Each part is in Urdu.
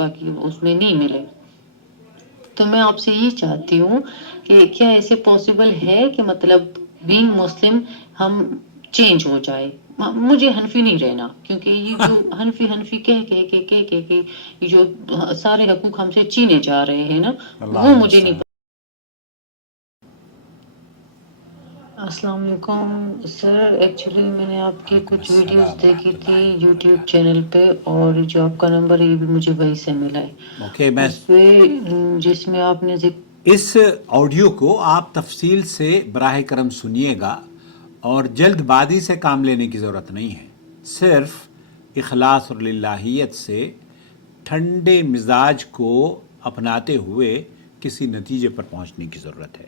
باقی اس میں نہیں ملے. تو میں آپ سے یہ چاہتی ہوں کہ کیا ایسے پاسبل ہے کہ مطلب بینگ مسلم ہم چینج ہو جائے. مجھے حنفی نہیں رہنا، کیونکہ یہ جو حنفی کہہ یہ جو سارے حقوق ہم سے چھینے جا رہے ہیں نا، وہ مجھے نہیں. السلام علیکم سر، ایکچولی میں نے آپ کی کچھ ویڈیوز دیکھی تھی یوٹیوب چینل پہ، اور جو آپ کا نمبر ہے یہ بھی مجھے وہی سے ملا ہے. اس پہ جس میں آپ نے اس آڈیو کو آپ تفصیل سے براہ کرم سنیے گا، اور جلد بازی سے کام لینے کی ضرورت نہیں ہے. صرف اخلاص اور للہیت سے ٹھنڈے مزاج کو اپناتے ہوئے کسی نتیجے پر پہنچنے کی ضرورت ہے.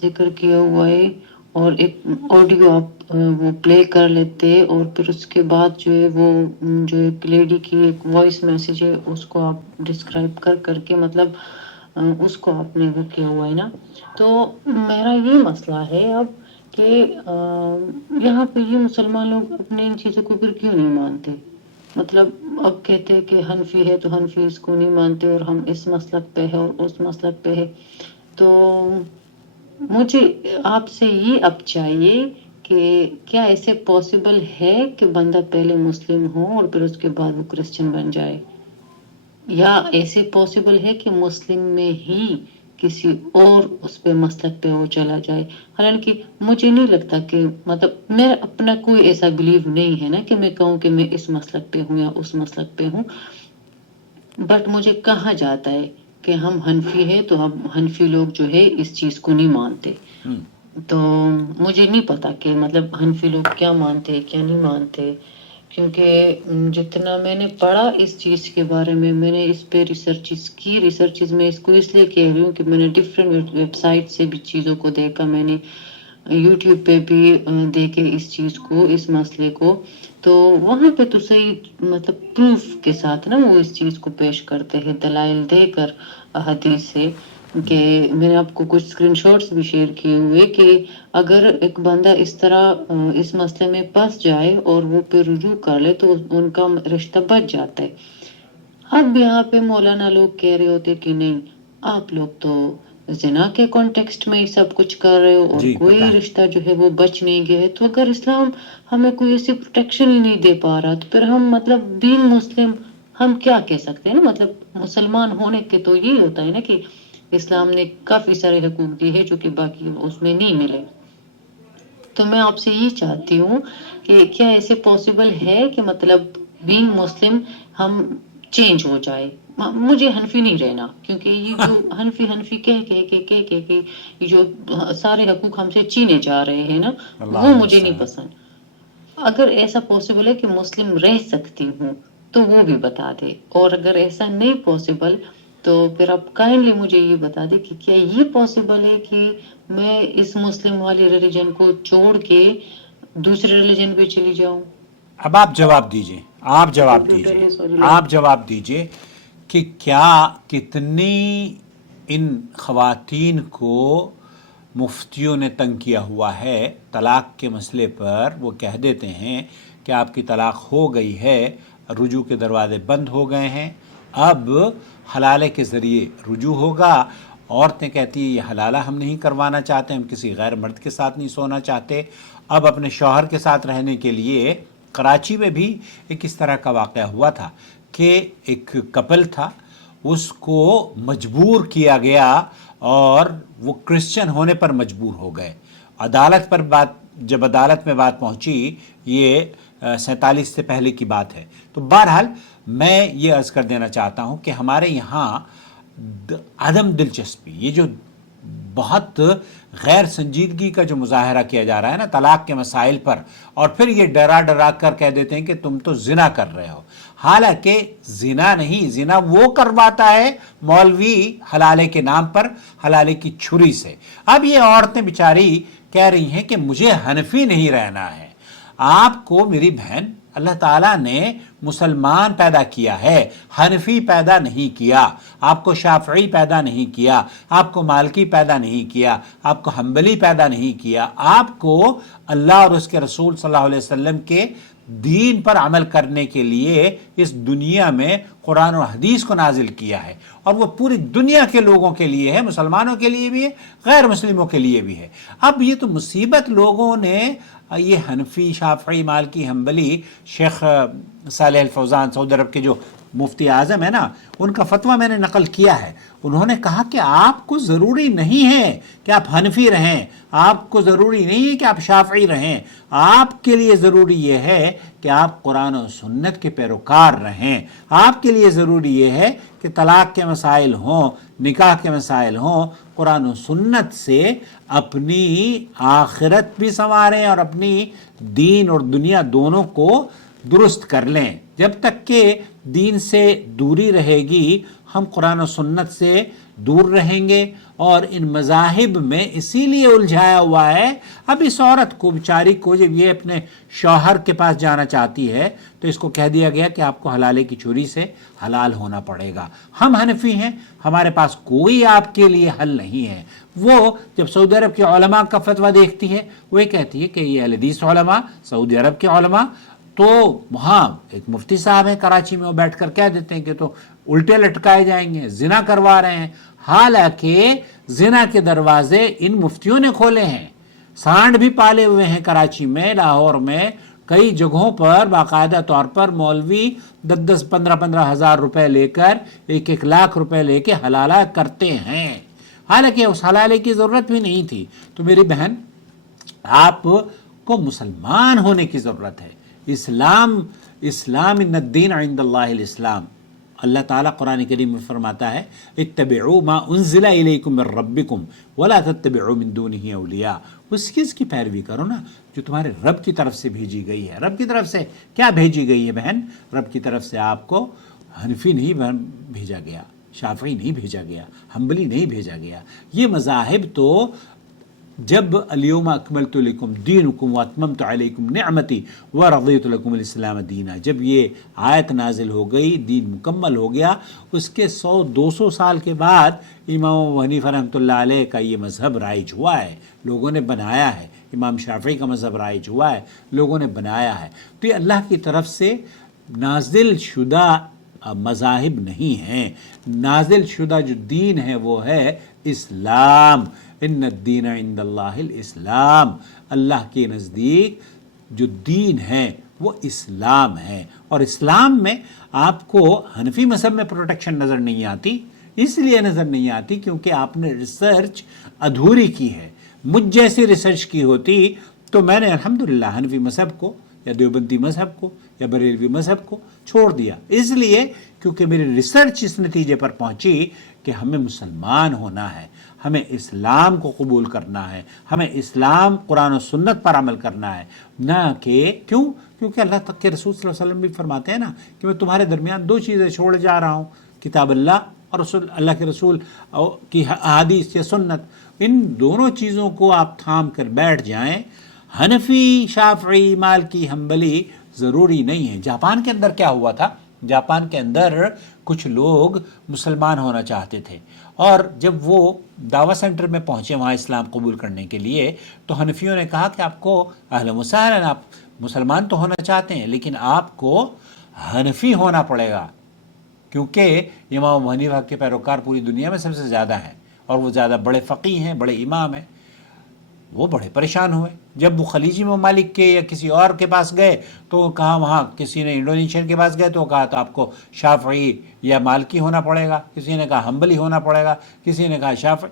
ذکر کیا ہوا ہے، اور ایک آڈیو آپ وہ پلے کر لیتے، اور پھر اس کے بعد جو ہے وہ جو ایک لیڈی کی ایک وائس میسیج ہے اس کو آپ ڈسکرائب کر کے مطلب اس کو آپ نے وہ کیا ہوا ہے نا. تو میرا یہ مسئلہ ہے اب کہ یہاں پہ یہ مسلمان لوگ اپنے ان چیزوں کو پھر کیوں نہیں مانتے. مطلب اب کہتے ہیں کہ حنفی ہے تو حنفی اس کو نہیں مانتے، اور ہم اس مسلک پہ ہے اور اس مسلک پہ ہے. تو مجھے آپ سے یہ اب چاہیے کہ کیا ایسے پاسبل ہے کہ بندہ پہلے مسلم ہو اور پھر اس کے بعد وہ کرسچن بن جائے، یا ایسے پاسبل ہے کہ مسلم میں ہی کسی اور اس پہ مسلک پہ وہ چلا جائے. حالانکہ مجھے نہیں لگتا کہ مطلب میں اپنا کوئی ایسا بلیو نہیں ہے نا کہ میں کہوں کہ میں اس مسلک پہ ہوں یا اس مسلک پہ ہوں. بٹ مجھے کہا جاتا ہے کہ ہم حنفی ہیں تو ہم حنفی لوگ جو ہے اس چیز کو نہیں مانتے. تو مجھے نہیں پتا کہ مطلب حنفی لوگ کیا مانتے کیا نہیں مانتے، کیونکہ جتنا میں نے پڑھا اس چیز کے بارے میں نے اس پہ ریسرچز میں اس کو اس لیے کہہ رہی ہوں کہ میں نے ڈفرینٹ ویب سائٹ سے بھی چیزوں کو دیکھا، میں نے یوٹیوب پہ بھی دیکھے اس چیز کو، اس مسئلے کو. تو وہاں پہ تو صحیح مطلب پروف کے ساتھ نا وہ اس چیز کو پیش کرتے ہیں، دلائل دے کر حدیث سے. کہ میں نے آپ کو کچھ اسکرین شاٹس بھی شیئر کیے ہوئے کہ اگر ایک بندہ اس طرح اس مسئلے میں پھنس جائے اور وہ پہ رجوع کر لے تو ان کا رشتہ بچ جاتا ہے. اب یہاں پہ مولانا لوگ کہہ رہے ہوتے کہ نہیں، آپ لوگ تو زنا کے کانٹیکسٹ میں ہی سب کچھ کر رہے ہو اور کوئی رشتہ جو ہے وہ بچ نہیں گیا ہے. تو اگر اسلام ہمیں کوئی ایسی پروٹیکشن ہی نہیں دے پا رہا تو پھر ہم مطلب بینگ مسلم ہم کیا کہہ سکتے ہیں نا. مطلب مسلمان ہونے کے تو یہی ہوتا ہے نا کہ اسلام نے کافی سارے حقوق دیے ہیں جو کہ باقی اس میں نہیں ملے. تو میں آپ سے یہ چاہتی ہوں کہ کیا ایسے پاسبل ہے کہ مطلب بینگ مسلم ہم چینج ہو جائے. مجھے حنفی نہیں رہنا، کیونکہ یہ جو حنفی کہہ یہ جو سارے حقوق ہم سے چھینے جا رہے ہیں نا، وہ مجھے نہیں پسند. اگر ایسا پاسبل ہے کہ مسلم رہ سکتی ہوں تو وہ بھی بتا دے، اور اگر ایسا نہیں پاسبل تو پھر آپ کائنڈلی مجھے یہ بتا دیں کہ کیا یہ پاسبل ہے کہ میں اس مسلم والی ریلیجن کو چھوڑ کے دوسرے ریلیجن پہ چلی جاؤں. اب آپ جواب دیجئے کہ کیا کتنی ان خواتین کو مفتیوں نے تنگ کیا ہوا ہے طلاق کے مسئلے پر. وہ کہہ دیتے ہیں کہ آپ کی طلاق ہو گئی ہے، رجوع کے دروازے بند ہو گئے ہیں، اب حلالے کے ذریعے رجوع ہوگا. عورتیں کہتی ہیں یہ حلالہ ہم نہیں کروانا چاہتے، ہم کسی غیر مرد کے ساتھ نہیں سونا چاہتے. اب اپنے شوہر کے ساتھ رہنے کے لیے کراچی میں بھی ایک اس طرح کا واقعہ ہوا تھا کہ ایک کپل تھا، اس کو مجبور کیا گیا اور وہ کرسچن ہونے پر مجبور ہو گئے. جب عدالت میں بات پہنچی، یہ 47 سے پہلے کی بات ہے. تو بہرحال میں یہ عرض کر دینا چاہتا ہوں کہ ہمارے یہاں عدم دلچسپی، یہ جو بہت غیر سنجیدگی کا جو مظاہرہ کیا جا رہا ہے نا طلاق کے مسائل پر، اور پھر یہ ڈرا کر کہہ دیتے ہیں کہ تم تو زنا کر رہے ہو. حالانکہ زنا نہیں، زنا وہ کرواتا ہے مولوی حلالے کے نام پر، حلالے کی چھری سے. اب یہ عورتیں بیچاری کہہ رہی ہیں کہ مجھے حنفی نہیں رہنا ہے. آپ کو میری بہن اللہ تعالیٰ نے مسلمان پیدا کیا ہے، حنفی پیدا نہیں کیا. آپ کو شافعی پیدا نہیں کیا، آپ کو مالکی پیدا نہیں کیا، آپ کو حنبلی پیدا نہیں کیا. آپ کو اللہ اور اس کے رسول صلی اللہ علیہ وسلم کے دین پر عمل کرنے کے لیے اس دنیا میں قرآن اور حدیث کو نازل کیا ہے، اور وہ پوری دنیا کے لوگوں کے لیے ہے، مسلمانوں کے لیے بھی ہے، غیر مسلموں کے لیے بھی ہے۔ اب یہ تو مصیبت لوگوں نے یہ حنفی، شافعی، مالکی، حنبلی، شیخ صالح الفوزان سعودی عرب کے جو مفتی اعظم ہے نا، ان کا فتویٰ میں نے نقل کیا ہے۔ انہوں نے کہا کہ آپ کو ضروری نہیں ہے کہ آپ حنفی رہیں، آپ کو ضروری نہیں ہے کہ آپ شافعی رہیں، آپ کے لیے ضروری یہ ہے کہ آپ قرآن و سنت کے پیروکار رہیں۔ آپ کے لیے ضروری یہ ہے کہ طلاق کے مسائل ہوں، نکاح کے مسائل ہوں، قرآن و سنت سے اپنی آخرت بھی سنواریں اور اپنی دین اور دنیا دونوں کو درست کر لیں۔ جب تک کہ دین سے دوری رہے گی، ہم قرآن و سنت سے دور رہیں گے، اور ان مذاہب میں اسی لیے الجھایا ہوا ہے۔ اب اس عورت کو، بیچاری کو، جب یہ اپنے شوہر کے پاس جانا چاہتی ہے تو اس کو کہہ دیا گیا کہ آپ کو حلالے کی چھری سے حلال ہونا پڑے گا۔ ہم حنفی ہیں، ہمارے پاس کوئی آپ کے لیے حل نہیں ہے۔ وہ جب سعودی عرب کے علماء کا فتویٰ دیکھتی ہے، وہ کہتی ہے کہ یہ اہل حدیث علماء، سعودی عرب کے علماء، تو وہاں ایک مفتی صاحب ہیں کراچی میں، وہ بیٹھ کر کہہ دیتے ہیں کہ تو الٹے لٹکائے جائیں گے، زنا کروا رہے ہیں۔ حالانکہ زنا کے دروازے ان مفتیوں نے کھولے ہیں۔ سانڈ بھی پالے ہوئے ہیں کراچی میں، لاہور میں، کئی جگہوں پر باقاعدہ طور پر مولوی 10-15 ہزار روپے لے کر 1 لاکھ روپے لے کے حلالہ کرتے ہیں، حالانکہ اس حلالے کی ضرورت بھی نہیں تھی۔ تو میری بہن، آپ کو مسلمان ہونے کی ضرورت ہے۔ اسلام ان الدین عند اللہ الاسلام۔ اللہ تعالیٰ قرآن کریم میں فرماتا ہے اتبعوا ما انزل الیکم من ربکم ولا تتبعوا من دونہ اولیاء۔ اس چیز کی پیروی کرو نا جو تمہارے رب کی طرف سے بھیجی گئی ہے۔ رب کی طرف سے کیا بھیجی گئی ہے بہن؟ رب کی طرف سے آپ کو حنفی نہیں بھیجا گیا، شافعی نہیں بھیجا گیا، حنبلی نہیں بھیجا گیا۔ یہ مذاہب تو جب الیوم اکملت لکم دینکم واتممت علیکم نعمتی ورضیت لکم الاسلام دینا، جب یہ آیت نازل ہو گئی، دین مکمل ہو گیا، اس کے 100-200 سال کے بعد امام ابو حنیفہ رحمۃ اللہ علیہ کا یہ مذہب رائج ہوا ہے، لوگوں نے بنایا ہے۔ امام شافعی کا مذہب رائج ہوا ہے، لوگوں نے بنایا ہے۔ تو یہ اللہ کی طرف سے نازل شدہ مذاہب نہیں ہیں۔ نازل شدہ جو دین ہے وہ ہے اسلام۔ ان الدین عند اللہ الاسلام۔ اللہ کے نزدیک جو دین ہے وہ اسلام ہے، اور اسلام میں آپ کو حنفی مذہب میں پروٹیکشن نظر نہیں آتی۔ اس لیے نظر نہیں آتی کیونکہ آپ نے ریسرچ ادھوری کی ہے۔ مجھ جیسی ریسرچ کی ہوتی تو میں نے الحمدللہ حنفی مذہب کو یا دیوبندی مذہب کو یا بریلوی مذہب کو چھوڑ دیا، اس لیے کیونکہ میری ریسرچ اس نتیجے پر پہنچی کہ ہمیں مسلمان ہونا ہے، ہمیں اسلام کو قبول کرنا ہے، ہمیں اسلام قرآن و سنت پر عمل کرنا ہے، نہ کہ کیونکہ اللہ تک کے رسول صلی اللہ علیہ وسلم بھی فرماتے ہیں نا کہ میں تمہارے درمیان 2 چیزیں چھوڑ جا رہا ہوں، کتاب اللہ اور اللہ کے رسول کی احادیث یا سنت۔ ان دونوں چیزوں کو آپ تھام کر بیٹھ جائیں۔ حنفی، شافعی، مالکی، حنبلی ضروری نہیں ہے۔ جاپان کے اندر کیا ہوا تھا؟ جاپان کے اندر کچھ لوگ مسلمان ہونا چاہتے تھے، اور جب وہ دعویٰ سینٹر میں پہنچے وہاں اسلام قبول کرنے کے لیے، تو حنفیوں نے کہا کہ آپ کو اہل مسلمان، آپ مسلمان تو ہونا چاہتے ہیں لیکن آپ کو حنفی ہونا پڑے گا، کیونکہ امام ابو حنیفہ کے پیروکار پوری دنیا میں سب سے زیادہ ہیں، اور وہ زیادہ بڑے فقیہ ہیں، بڑے امام ہیں۔ وہ بڑے پریشان ہوئے جب وہ خلیجی ممالک کے یا کسی اور کے پاس گئے، تو کہا وہاں کسی نے انڈونیشین کے پاس گئے تو کہا تو آپ کو شافعی یا مالکی ہونا پڑے گا، کسی نے کہا حنبلی ہونا پڑے گا، کسی نے کہا شافعی۔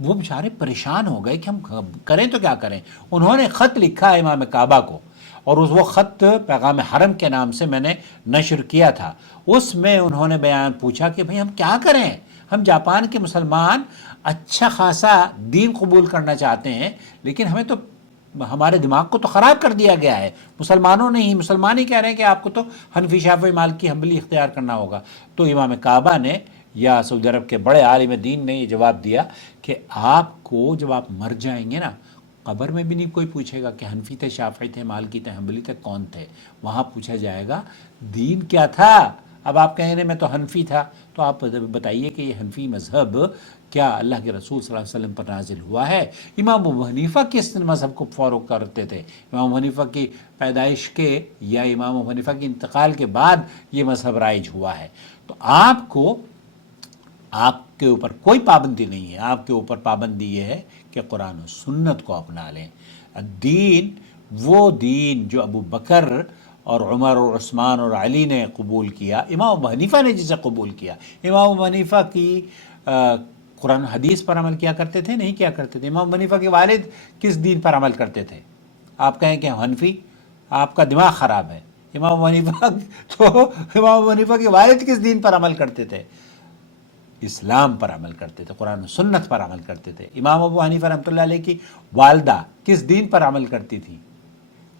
وہ بیچارے پریشان ہو گئے کہ ہم کریں تو کیا کریں۔ انہوں نے خط لکھا امام کعبہ کو، اور وہ خط پیغام حرم کے نام سے میں نے نشر کیا تھا۔ اس میں انہوں نے بیان پوچھا کہ بھئی ہم کیا کریں، ہم جاپان کے مسلمان اچھا خاصا دین قبول کرنا چاہتے ہیں، لیکن ہمیں تو ہمارے دماغ کو تو خراب کر دیا گیا ہے، مسلمانوں نے ہی، مسلمان ہی کہہ رہے ہیں کہ آپ کو تو حنفی، شافعی، مالکی، حنبلی اختیار کرنا ہوگا۔ تو امام کعبہ نے یا سعودی عرب کے بڑے عالم دین نے یہ جواب دیا کہ آپ کو جب آپ مر جائیں گے نا، قبر میں بھی نہیں کوئی پوچھے گا کہ حنفی تھے، شافعی تھے، مالکی تھے، حنبلی تھے، کون تھے۔ وہاں پوچھا جائے گا دین کیا تھا، اب آپ کہیں گے میں تو حنفی تھا، تو آپ بتائیے کہ یہ حنفی مذہب کیا اللہ کے رسول صلی اللہ علیہ وسلم پر نازل ہوا ہے؟ امام ابو حنیفہ کس مذہب کو فالو کرتے تھے؟ امام ابو حنیفہ کی پیدائش کے یا امام ابو حنیفہ کے انتقال کے بعد یہ مذہب رائج ہوا ہے۔ تو آپ کے اوپر کوئی پابندی نہیں ہے، آپ کے اوپر پابندی یہ ہے کہ قرآن و سنت کو اپنا لیں۔ الدین، وہ دین جو ابو بکر اور عمر اور عثمان اور علی نے قبول کیا، امام ابو حنیفہ نے جسے قبول کیا، امام ابو حنیفہ کی قرآن حدیث پر عمل کیا کرتے تھے؟ نہیں کیا کرتے تھے۔ امام ابو حنیفہ کے والد کس دین پر عمل کرتے تھے؟ آپ کہیں کہ حنفی، آپ کا دماغ خراب ہے۔ امام ابو حنیفہ تو امام ابو حنیفہ کے والد کس دین پر عمل کرتے تھے؟ اسلام پر عمل کرتے تھے، قرآن و سنت پر عمل کرتے تھے۔ امام ابو حنیفہ رحمۃ اللہ علیہ کی والدہ کس دین پر عمل کرتی تھی؟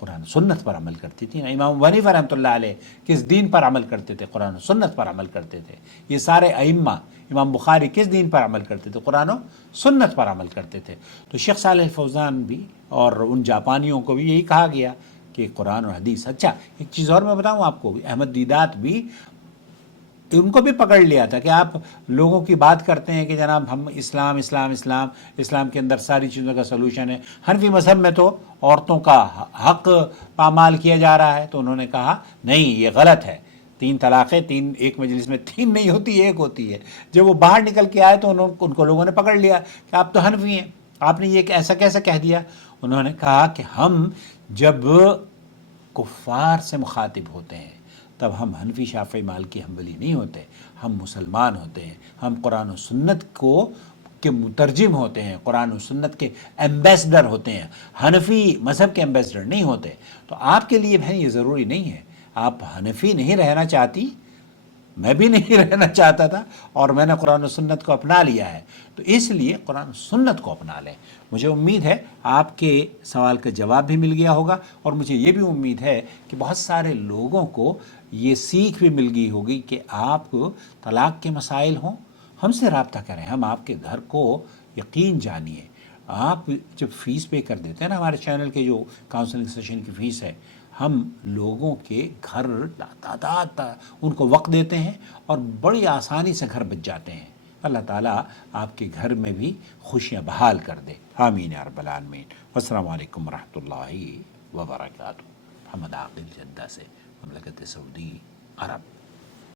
قرآن و سنت پر عمل کرتی تھی۔ امام ابو حنیفہ رحمۃ اللہ علیہ کس دین پر عمل کرتے تھے؟ قرآن و سنت پر عمل کرتے تھے۔ یہ سارے ائمہ، امام بخاری کس دین پر عمل کرتے تھے؟ قرآن و سنت پر عمل کرتے تھے۔ تو شیخ صالح فوزان بھی اور ان جاپانیوں کو بھی یہی کہا گیا کہ قرآن اور حدیث۔ اچھا، ایک چیز اور میں بتاؤں آپ کو، احمد دیدات بھی، ان کو بھی پکڑ لیا تھا کہ آپ لوگوں کی بات کرتے ہیں کہ جناب ہم اسلام اسلام اسلام اسلام کے اندر ساری چیزوں کا سلوشن ہے، حنفی مذہب میں تو عورتوں کا حق پامال کیا جا رہا ہے۔ تو انہوں نے کہا نہیں، یہ غلط ہے، 3 طلاقیں ایک مجلس میں 3 نہیں ہوتی، 1 ہوتی ہے۔ جب وہ باہر نکل کے آئے تو ان کو لوگوں نے پکڑ لیا کہ آپ تو حنفی ہیں، آپ نے یہ ایسا کیسا کہہ دیا؟ انہوں نے کہا کہ ہم جب کفار سے مخاطب ہوتے ہیں تب ہم حنفی شافعی مالکی حنبلی نہیں ہوتے، ہم مسلمان ہوتے ہیں، ہم قرآن و سنت کے مترجم ہوتے ہیں، قرآن و سنت کے ایمبیسڈر ہوتے ہیں، حنفی مذہب کے ایمبیسڈر نہیں ہوتے۔ تو آپ کے لیے بہن یہ ضروری نہیں ہے، آپ حنفی نہیں رہنا چاہتی، میں بھی نہیں رہنا چاہتا تھا، اور میں نے قرآن و سنت کو اپنا لیا ہے، تو اس لیے قرآن و سنت کو اپنا لیں۔ مجھے امید ہے آپ کے سوال کا جواب بھی مل گیا ہوگا، اور مجھے یہ بھی امید ہے کہ بہت سارے لوگوں کو یہ سیکھ بھی مل گئی ہوگی کہ آپ طلاق کے مسائل ہوں، ہم سے رابطہ کریں، ہم آپ کے گھر کو یقین جانیے۔ آپ جب فیس پے کر دیتے ہیں نا، ہمارے چینل کے جو کاؤنسلنگ سیشن کی فیس ہے، ہم لوگوں کے گھر تعداد ان کو وقت دیتے ہیں اور بڑی آسانی سے گھر بچ جاتے ہیں۔ اللہ تعالیٰ آپ کے گھر میں بھی خوشیاں بحال کر دے، آمین یا رب العالمین۔ والسلام علیکم ورحمۃ اللہ وبرکاتہ۔ محمد عاقل جدہ سے، مملکت سعودی عرب۔